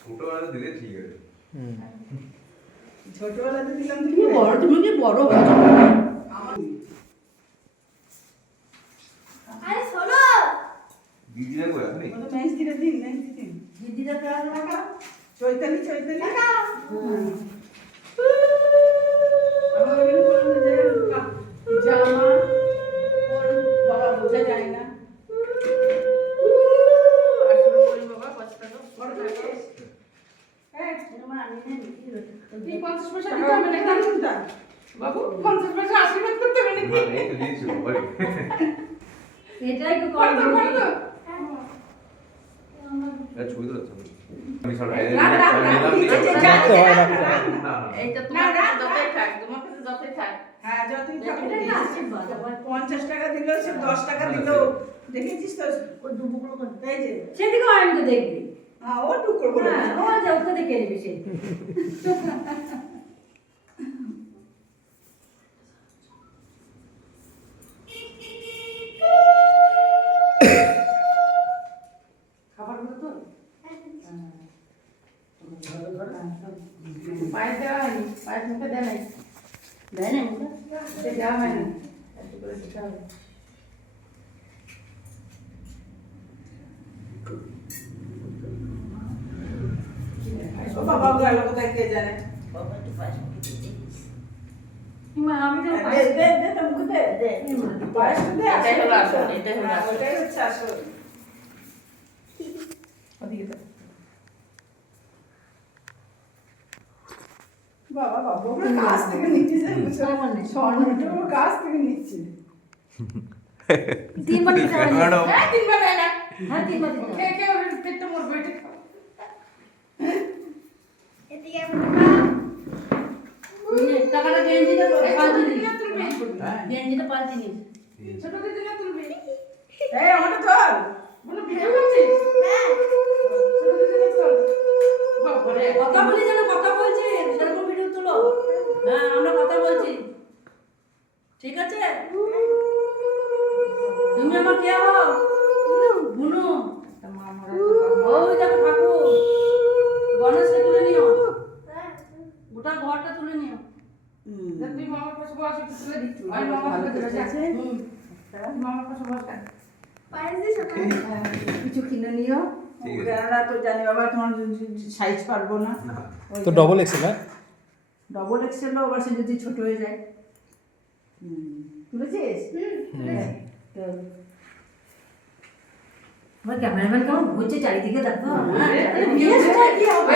ছোটবেলা দিলে ঠিক আছে। ছোটবেলাতে দিলাম তুমি বড়, তুমি কি বড় হয়েছো? আরে শোনো দিদিরা কই আপনি? ওটা মেজ দিলে দিন, মেজ দিন। দিদিরা প্রাণ লাগা। চৈতালি, চৈতালি। টাকা আমার ওই বললো যে জামা কোন বাবা বোঝা যায় না। আসলে বলি বাবা কষ্টটা তো বড় থাকে। হ্যাঁ, তোমার আমি না বিক্রি হতো। এই 50 পয়সা দিতে হবে না কারণটা। বাবু 50 পয়সা আশীর্বাদ করতে হবে নাকি? এই তো দিয়েছিল ভাই। এটাই তো কর তো, কর তো। এই ছবি তুলছ। আমি সব রাখ, রাখ, রাখ, নিচে যে যা আছে, রাখ, রাখ। না। এই তো তোমার কাছে যতই থাক, তোমার কাছে যতই থাক। হ্যাঁ, যতই থাক। এটা না আশীর্বাদ আবার। 50 টাকা দিলেও সে 10 টাকা দিলেও দেখেছিস তো ও দুবুকলো করে। এই যে সেদিকেও আমি তো দেখবি। হ্যাঁ ও টুকরো করে হ্যাঁ, ও যে ওকে দেখে নেবে সে। খাবারগুলো তো? পায়ে দেওয়া হয়নি, পায়ে মুখে দেওয়া নাই। দেয় না মুখে? সে দেওয়া হয়নি। একটু করে দিতে হবে। ও বাবা গেল কোথায় কে জানে। বাবা একটু পায়েস মুখে দিয়ে দিস। মা আমি তো দে, পায়েস দে, দে তো মুখে দে। দে। পায়েস দে। এটাই হলো আসল, এটাই হলো হ্যাঁ, আসল। ওটাই হচ্ছে আসল। ওদিকে দে। বাবা বাবা ওরা কাছ থেকে নিচ্ছে যে স্বর্ণটা ও কাছ থেকে নিচ্ছে। তিনবার দিতে হয় না? ম্যাডাম হ্যাঁ তিনবার দেয় না। হ্যাঁ, তিনবার দিতে হয়। খেয়ে খেয়ে ওর পেটটা মরবে এটা খাও। এদিকে নে, টাকাটা গেঞ্জিতে পাল্টে দিস। তুলবি। গেঞ্জিটা পাল্টে নিস। ছোট দিদি না তুলবি। এই আমাকে ধর। বলো ভিডিও করছিস? হ্যাঁ ছোট দিদি না তোল। বাবারে কথা বলি যেন কথা বলছি, সেরকম ভিডিও তুলো। হ্যাঁ, আমরা কথা বলছি। ঠিক আছে? তুমি আমার কে হও? বুনু। ওই দেখো ঠাকুর। গণেশকে তুলে নিও। গোটা ঘরটা তুলে নিও। তুই মামার পাশে বস একটু তুলে দিচ্ছি। আমি মামার পাশে বসে আছি। হুম। মামার পাশে বস। পায়েস দিছো না কিছু কিনে নিও। ঠিক আছে। কেননা তো জানি বাবা তোমার সাইজ পারবো না। তো ডবল এক্সেল হ্যাঁ ডবল এক্সেলও আবার সে যদি ছোট হয়ে যায়। তুলেছিস? হ্যাঁ। তো আমার ক্যামেরাম্যান কেমন ঘুরছে চারিদিকে দেখো। বিয়ে হচ্ছে কি হবে?